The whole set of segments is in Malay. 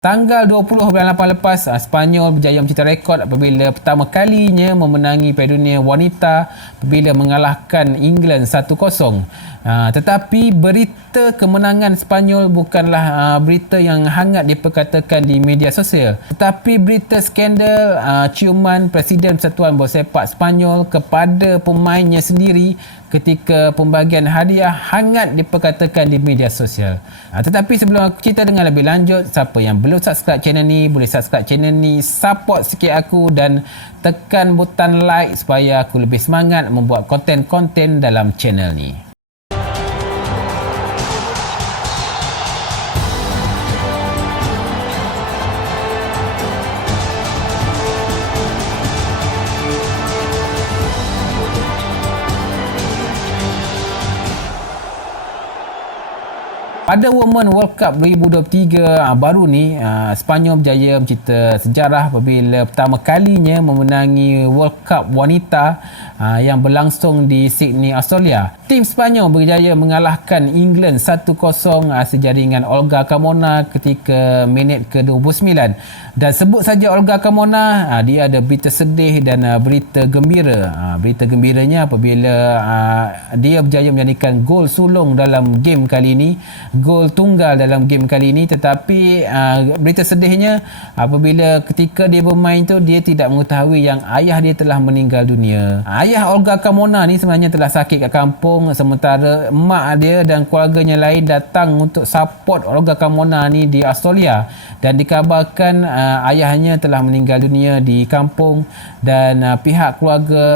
Tanggal 20 bulan 8 lepas, Sepanyol berjaya mencipta rekod apabila pertama kalinya memenangi Piala Dunia Wanita apabila mengalahkan England 1-0. Tetapi berita kemenangan Sepanyol bukanlah berita yang hangat diperkatakan di media sosial. Tetapi berita skandal ciuman Presiden Persatuan Bola Sepak Sepanyol kepada pemainnya sendiri ketika pembagian hadiah hangat diperkatakan di media sosial. Tetapi sebelum kita dengar lebih lanjut, siapa yang belum subscribe channel ni, boleh subscribe channel ni, support sikit aku dan tekan butang like supaya aku lebih semangat membuat konten-konten dalam channel ni. Pada Women World Cup 2023 baru ni, Sepanyol berjaya mencipta sejarah apabila pertama kalinya memenangi World Cup Wanita yang berlangsung di Sydney, Australia. Tim Sepanyol berjaya mengalahkan England 1-0 sejaringan Olga Carmona ketika minit ke-29. Dan sebut saja Olga Carmona, dia ada berita sedih dan berita gembira. Berita gembiranya apabila dia berjaya menjadikan gol sulung dalam game kali ini, gol tunggal dalam game kali ini. Tetapi berita sedihnya apabila ketika dia bermain tu, dia tidak mengetahui yang ayah dia telah meninggal dunia. Ayah Olga Carmona ni sebenarnya telah sakit kat kampung, sementara mak dia dan keluarganya lain datang untuk support Olga Carmona ni di Australia. Dan dikabarkan ayahnya telah meninggal dunia di kampung dan pihak keluarga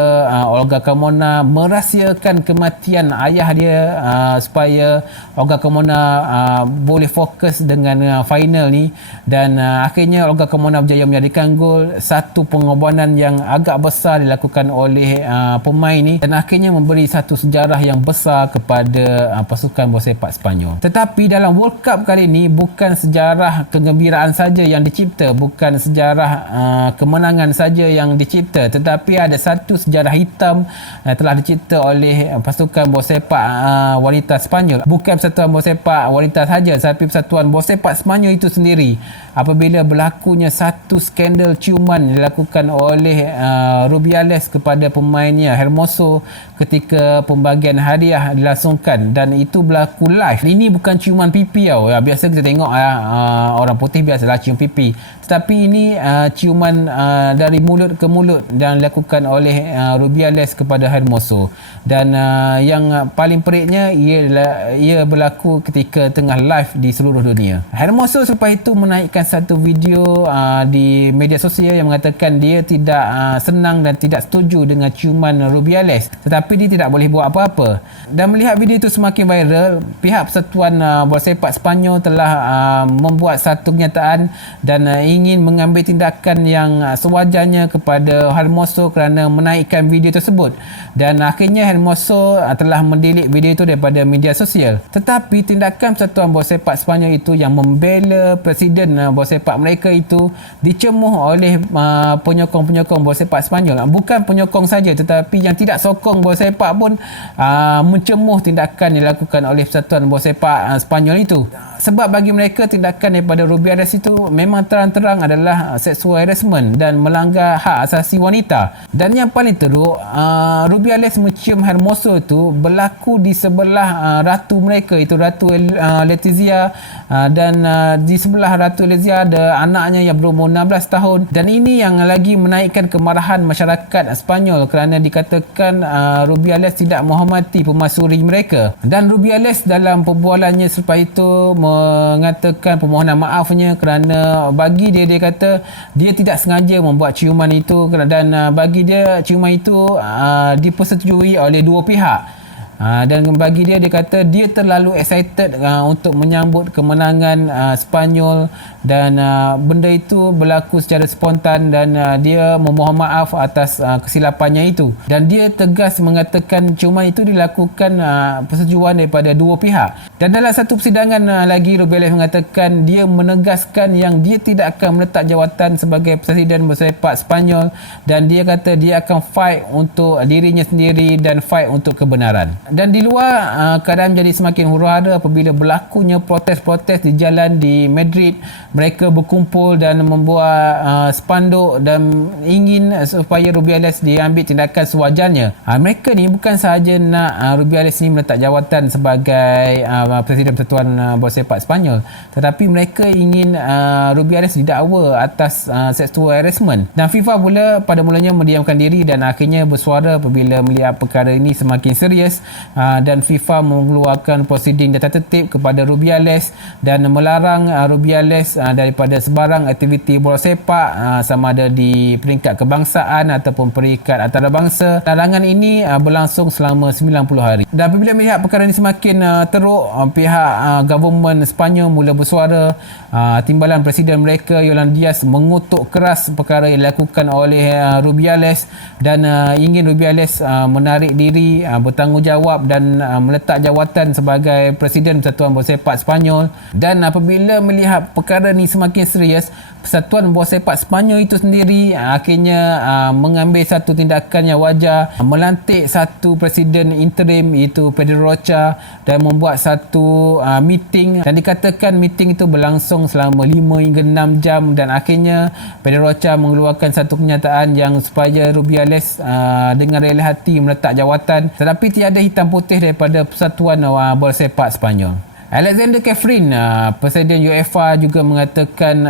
Olga Carmona merahsiakan kematian ayah dia supaya Olga Carmona boleh fokus dengan final ni. Dan akhirnya Olga Carmona berjaya menjadikan gol, satu pengorbanan yang agak besar dilakukan oleh pemain ni dan akhirnya memberi satu sejarah yang besar kepada pasukan bola sepak Sepanyol. Tetapi dalam World Cup kali ini bukan sejarah kegembiraan saja yang dicipta, bukan sejarah kemenangan saja yang dicipta, tetapi ada satu sejarah hitam telah dicipta oleh pasukan bola sepak wanita Sepanyol. Bukan Persatuan Bola Sepak Wanita saja, tapi Persatuan Bola Sepak Sepanyol itu sendiri apabila berlakunya satu skandal ciuman dilakukan oleh Rubiales kepada pemainnya Hermoso ketika pembagian hadiah dilangsungkan, dan itu berlaku live. Ini bukan ciuman pipi tau. Biasa kita tengok orang putih biasalah cium pipi, tetapi ini ciuman dari mulut ke mulut yang dilakukan oleh Rubiales kepada Hermoso. Dan yang paling peliknya ia berlaku ketika tengah live di seluruh dunia. Hermoso selepas itu menaikkan satu video di media sosial yang mengatakan dia tidak senang dan tidak setuju dengan ciuman Rubiales, tetapi dia tidak boleh buat apa-apa. Dan melihat video itu semakin viral, pihak Persatuan Bola Sepak Sepanyol telah membuat satu kenyataan dan ingin mengambil tindakan yang sewajarnya kepada Hermoso kerana menaikkan video tersebut. Dan akhirnya Hermoso telah mendelete video itu daripada media sosial. Tetapi tindakan Persatuan Bola Sepak Sepanyol itu yang membela Presiden bola sepak mereka itu dicemuh oleh penyokong-penyokong bola sepak Sepanyol. Bukan penyokong saja, tetapi yang tidak sokong bola sepak pun mencemuh tindakan yang dilakukan oleh Persatuan Bola Sepak Sepanyol itu. Sebab bagi mereka tindakan daripada Rubiales itu memang terang-terang adalah sexual harassment dan melanggar hak asasi wanita. Dan yang paling teruk, Rubiales mencium Hermoso itu berlaku di sebelah ratu mereka, itu Ratu Letizia, dan di sebelah Ratu Letizia ada anaknya yang berumur 16 tahun. Dan ini yang lagi menaikkan kemarahan masyarakat Sepanyol kerana dikatakan Rubiales tidak menghormati permaisuri mereka. Dan Rubiales dalam perbualannya selepas itu mengatakan permohonan maafnya kerana bagi dia kata dia tidak sengaja membuat ciuman itu, dan bagi dia ciuman itu dipersetujui oleh dua pihak. Dan bagi dia kata dia terlalu excited untuk menyambut kemenangan Sepanyol, dan benda itu berlaku secara spontan, dan dia memohon maaf atas kesilapannya itu. Dan dia tegas mengatakan ciuman itu dilakukan persetujuan daripada dua pihak. Dan dalam satu persidangan lagi, Rubiales mengatakan dia menegaskan yang dia tidak akan meletak jawatan sebagai Presiden Bola Sepak Sepanyol, dan dia kata dia akan fight untuk dirinya sendiri dan fight untuk kebenaran. Dan di luar, keadaan menjadi semakin huru-hara apabila berlakunya protes-protes di jalan di Madrid. Mereka berkumpul dan membuat spanduk dan ingin supaya Rubiales diambil tindakan sewajarnya. Mereka ni bukan sahaja nak Rubiales ni meletak jawatan sebagai Presiden Persatuan Bola Sepak Sepanyol, tetapi mereka ingin Rubiales didakwa atas sexual harassment. Dan FIFA pula pada mulanya mendiamkan diri dan akhirnya bersuara apabila melihat perkara ini semakin serius. Dan FIFA mengeluarkan prosiding data tertib kepada Rubiales dan melarang Rubiales daripada sebarang aktiviti bola sepak, sama ada di peringkat kebangsaan ataupun peringkat antarabangsa. Larangan ini berlangsung selama 90 hari. Dan apabila melihat perkara ini semakin teruk, pihak government Sepanyol mula bersuara. Timbalan Presiden mereka Yolanda Diaz mengutuk keras perkara yang dilakukan oleh Rubiales dan ingin Rubiales menarik diri, bertanggungjawab dan meletak jawatan sebagai Presiden Persatuan Bola Sepak Sepanyol. Dan apabila melihat perkara ni semakin serius, Persatuan Bola Sepak Sepanyol itu sendiri akhirnya mengambil satu tindakan yang wajar, melantik satu presiden interim iaitu Pedro Rocha dan membuat satu meeting, dan dikatakan meeting itu berlangsung selama 5 hingga 6 jam dan akhirnya Pedro Rocha mengeluarkan satu kenyataan yang supaya Rubiales dengan rela hati meletak jawatan, tetapi tiada hitam putih daripada Persatuan Bola Sepak Sepanyol. Alexander Kefrin, Presiden UEFA, juga mengatakan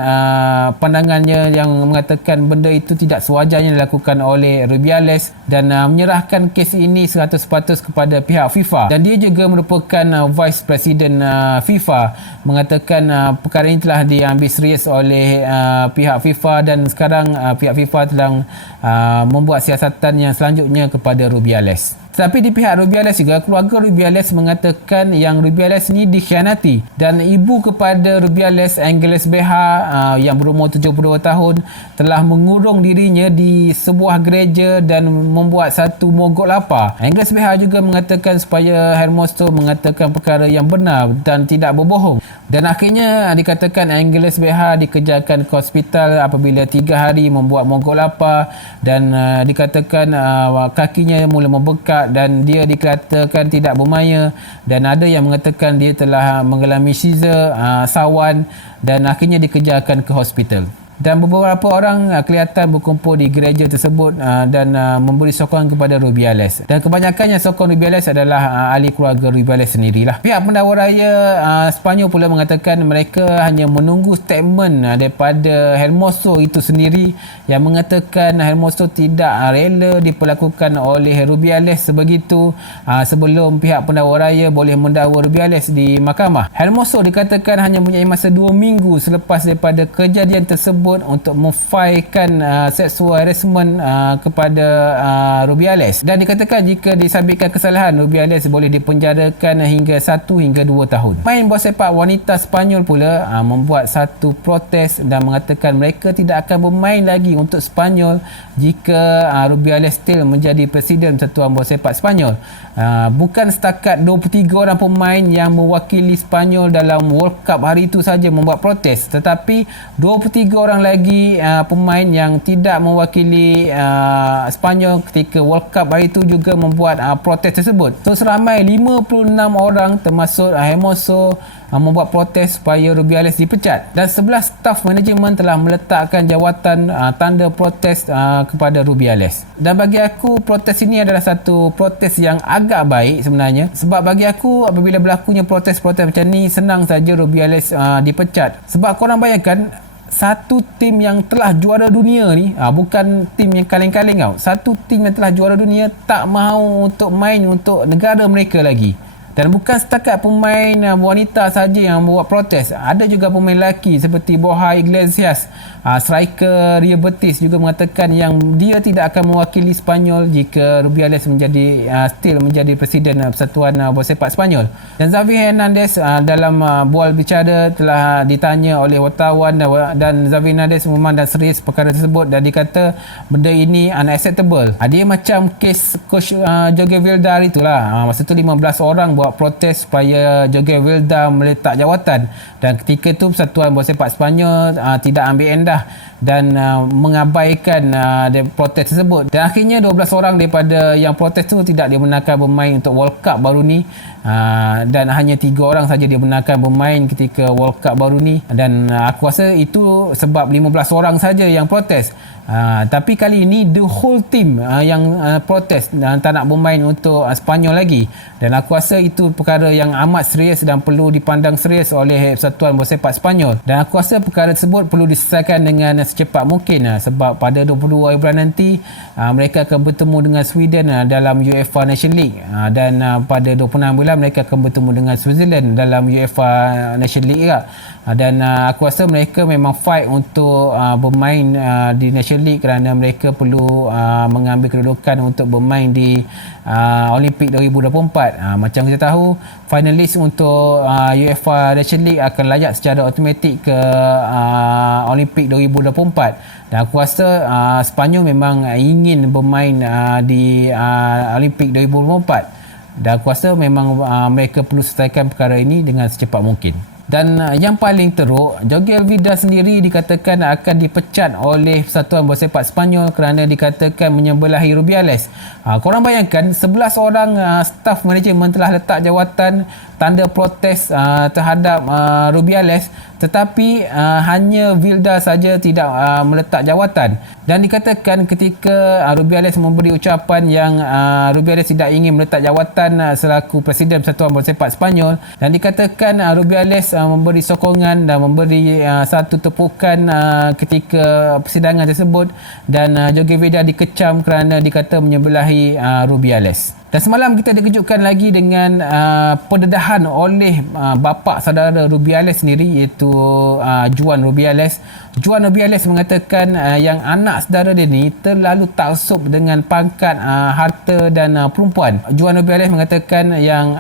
pandangannya yang mengatakan benda itu tidak sewajarnya dilakukan oleh Rubiales dan menyerahkan kes ini 100% kepada pihak FIFA. Dan dia juga merupakan Vice President FIFA, mengatakan perkara ini telah diambil serius oleh pihak FIFA dan sekarang pihak FIFA telah membuat siasatan yang selanjutnya kepada Rubiales. Tetapi di pihak Rubiales juga, keluarga Rubiales mengatakan yang Rubiales ni dikhianati dan ibu kepada Rubiales, Angeles Beha, yang berumur 72 tahun, telah mengurung dirinya di sebuah gereja dan membuat satu mogok lapar. Angeles Beha juga mengatakan supaya Hermoso mengatakan perkara yang benar dan tidak berbohong. Dan akhirnya dikatakan Angeles Beha dikejarkan ke hospital apabila 3 hari membuat mogok lapar dan dikatakan kakinya mula membengkak dan dia dikatakan tidak bermaya, dan ada yang mengatakan dia telah mengalami seizure, sawan, dan akhirnya dikejarkan ke hospital. Dan beberapa orang kelihatan berkumpul di gereja tersebut dan memberi sokongan kepada Rubiales. Dan kebanyakan yang sokong Rubiales adalah ahli keluarga Rubiales sendirilah. Pihak Pendakwa Raya Sepanyol pula mengatakan mereka hanya menunggu statement daripada Hermoso itu sendiri yang mengatakan Hermoso tidak rela diperlakukan oleh Rubiales sebegitu sebelum pihak Pendakwa Raya boleh mendakwa Rubiales di mahkamah. Hermoso dikatakan hanya mempunyai masa 2 minggu selepas daripada kejadian tersebut untuk memfailkan sexual harassment kepada Rubiales, dan dikatakan jika disabitkan kesalahan, Rubiales boleh dipenjarakan hingga 1 hingga 2 tahun. Main bola sepak wanita Sepanyol pula membuat satu protes dan mengatakan mereka tidak akan bermain lagi untuk Sepanyol jika Rubiales still menjadi Presiden Persatuan Bola Sepak Sepanyol. Bukan setakat 23 orang pemain yang mewakili Sepanyol dalam World Cup hari itu saja membuat protes, tetapi 23 orang lagi pemain yang tidak mewakili Sepanyol ketika World Cup hari itu juga membuat protes tersebut. So seramai 56 orang termasuk Hermoso membuat protes supaya Rubiales dipecat, dan 11 staf manajemen telah meletakkan jawatan tanda protes kepada Rubiales. Dan bagi aku protes ini adalah satu protes yang agak baik sebenarnya, sebab bagi aku apabila berlakunya protes-protes macam ni, senang saja Rubiales dipecat. Sebab korang bayangkan satu tim yang telah juara dunia ni, bukan tim yang kaleng-kaleng tau, satu tim yang telah juara dunia tak mahu untuk main untuk negara mereka lagi. Dan bukan setakat pemain wanita saja yang buat protes, ada juga pemain lelaki seperti Borja Iglesias, striker Real Betis, juga mengatakan yang dia tidak akan mewakili Sepanyol jika Rubiales still menjadi Presiden Persatuan Bola Sepak Sepanyol. Dan Xavi Hernandez dalam bual bicara telah ditanya oleh wartawan dan Xavi Hernandez memandang serius perkara tersebut dan dikata benda ini unacceptable. Dia macam kes coach Jorge Vilda itulah, masa tu 15 orang buat buat protes supaya Jorge Vilda meletak jawatan, dan ketika itu Persatuan Bola Sepak Sepanyol tidak ambil endah dan mengabaikan protes tersebut, dan akhirnya 12 orang daripada yang protes tu tidak dibenarkan bermain untuk World Cup baru ni, dan hanya 3 orang saja dibenarkan bermain ketika World Cup baru ni, dan aku rasa itu sebab 15 orang saja yang protes. Tapi kali ini the whole team yang protes dan tak nak bermain untuk Sepanyol lagi, dan aku rasa itu perkara yang amat serius dan perlu dipandang serius oleh Persatuan Bola Sepak Sepanyol, dan aku rasa perkara tersebut perlu diselesaikan dengan secepat mungkin, sebab pada 22 hari bulan nanti mereka akan bertemu dengan Sweden dalam UEFA Nation League, dan pada 26 bulan mereka akan bertemu dengan Switzerland dalam UEFA Nation League juga. Dan aku rasa mereka memang fight untuk bermain di Nation League kerana mereka perlu mengambil kedudukan untuk bermain di Olimpik 2024. Macam kita tahu, finalis untuk UEFA Nation League akan layak secara automatik ke Olimpik 2024, dan aku rasa Sepanyol memang ingin bermain di Olimpik 2024, dan aku rasa memang mereka perlu selesaikan perkara ini dengan secepat mungkin. Dan yang paling teruk, Jorge Vilda sendiri dikatakan akan dipecat oleh Persatuan Bola Sepak Sepanyol kerana dikatakan menyebelahi Rubiales. Korang bayangkan 11 orang staf manajemen telah letak jawatan tanda protes terhadap Rubiales, tetapi hanya Vilda saja tidak meletak jawatan, dan dikatakan ketika Rubiales memberi ucapan yang Rubiales tidak ingin meletak jawatan selaku Presiden Persatuan Bola Sepak Sepanyol, dan dikatakan Rubiales memberi sokongan dan memberi satu tepukan ketika persidangan tersebut, dan Jorge Vilda dikecam kerana dikata menyebelahi Rubiales. Dan semalam kita dikejutkan lagi dengan pendedahan oleh bapa saudara Rubiales sendiri, iaitu Juan Rubiales. Juan Rubiales mengatakan yang anak saudara dia ni terlalu taksub dengan pangkat, harta dan perempuan. Juan Rubiales mengatakan yang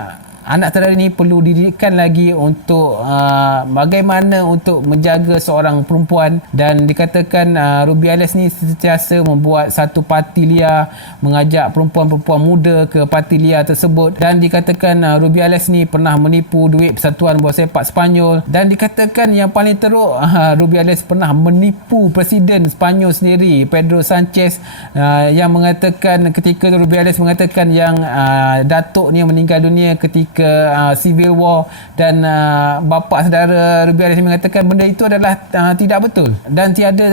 anak saudara ini perlu dididikkan lagi untuk bagaimana untuk menjaga seorang perempuan, dan dikatakan Rubiales ni sentiasa membuat satu parti liar, mengajak perempuan-perempuan muda ke parti liar tersebut, dan dikatakan Rubiales ni pernah menipu duit Persatuan Bola Sepak Sepanyol, dan dikatakan yang paling teruk, Rubiales pernah menipu Presiden Sepanyol sendiri, Pedro Sanchez, yang mengatakan ketika Rubiales mengatakan yang datuk ni meninggal dunia ketika civil war, dan bapa saudara Rubiales mengatakan benda itu adalah tidak betul, dan tiada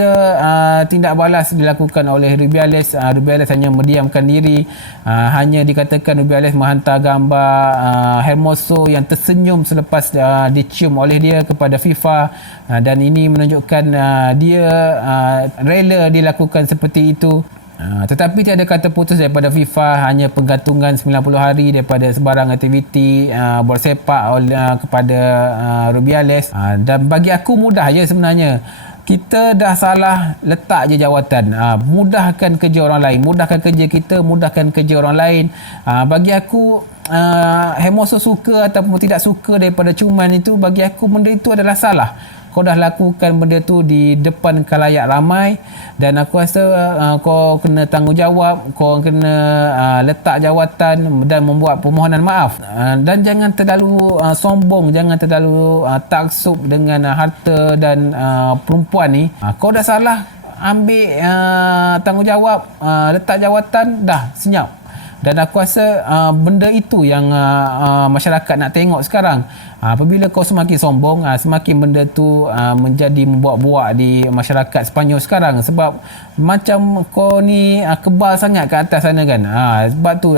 tindak balas dilakukan oleh Rubiales. Rubiales hanya mendiamkan diri, hanya dikatakan Rubiales menghantar gambar Hermoso yang tersenyum selepas dicium oleh dia kepada FIFA, dan ini menunjukkan dia rela dilakukan seperti itu. Tetapi tiada kata putus daripada FIFA, hanya penggantungan 90 hari daripada sebarang aktiviti bola sepak kepada Rubiales. Dan bagi aku mudah je sebenarnya. Kita dah salah, letak je jawatan. Mudahkan kerja orang lain, mudahkan kerja kita, mudahkan kerja orang lain. Bagi aku Hermoso suka ataupun tidak suka daripada ciuman itu, bagi aku benda itu adalah salah. Kau dah lakukan benda tu di depan khalayak ramai, dan aku rasa kau kena tanggungjawab, kau kena letak jawatan dan membuat permohonan maaf, dan jangan terlalu sombong, jangan terlalu taksub dengan harta dan perempuan ni. Kau dah salah, ambil tanggungjawab, letak jawatan, dah senyap. Dan aku rasa benda itu yang masyarakat nak tengok sekarang. Apabila kau semakin sombong, semakin benda tu menjadi membuat-buat di masyarakat Sepanyol sekarang. Sebab macam kau ni kebal sangat ke atas sana kan. Sebab tu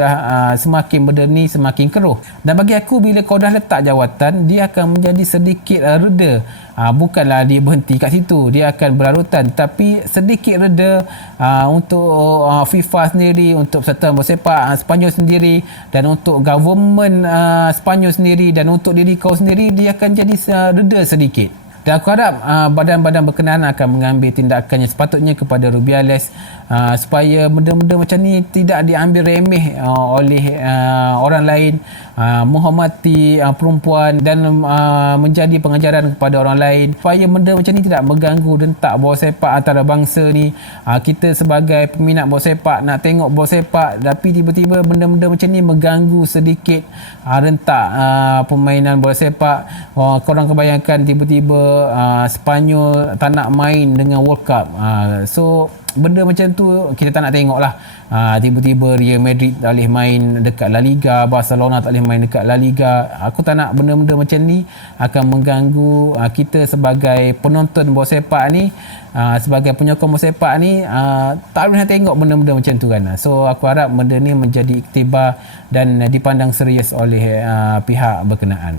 semakin benda ni semakin keruh. Dan bagi aku, bila kau dah letak jawatan, dia akan menjadi sedikit reda. Bukanlah dia berhenti kat situ, dia akan berlarutan, tapi sedikit reda untuk FIFA sendiri, untuk Persatuan Bola Sepak Sepanyol sendiri, dan untuk government Sepanyol sendiri, dan untuk diri kau sendiri, dia akan jadi reda sedikit. Dan aku harap badan-badan berkenaan akan mengambil tindakan yang sepatutnya kepada Rubiales supaya benda-benda macam ni tidak diambil remeh oleh orang lain, menghormati perempuan dan menjadi pengajaran kepada orang lain supaya benda macam ni tidak mengganggu rentak bola sepak antara bangsa ni. Kita sebagai peminat bola sepak nak tengok bola sepak tapi tiba-tiba benda-benda macam ni mengganggu sedikit rentak permainan bola sepak. Korang kebayangkan tiba-tiba Sepanyol tak nak main dengan World Cup. So benda macam tu kita tak nak tengok lah. Tiba-tiba Real Madrid tak boleh main dekat La Liga, Barcelona tak boleh main dekat La Liga. Aku tak nak benda-benda macam ni akan mengganggu kita sebagai penonton bola sepak ni, sebagai penyokong bola sepak ni, tak boleh nak tengok benda-benda macam tu kan. So aku harap benda ni menjadi iktibar dan dipandang serius oleh pihak berkenaan.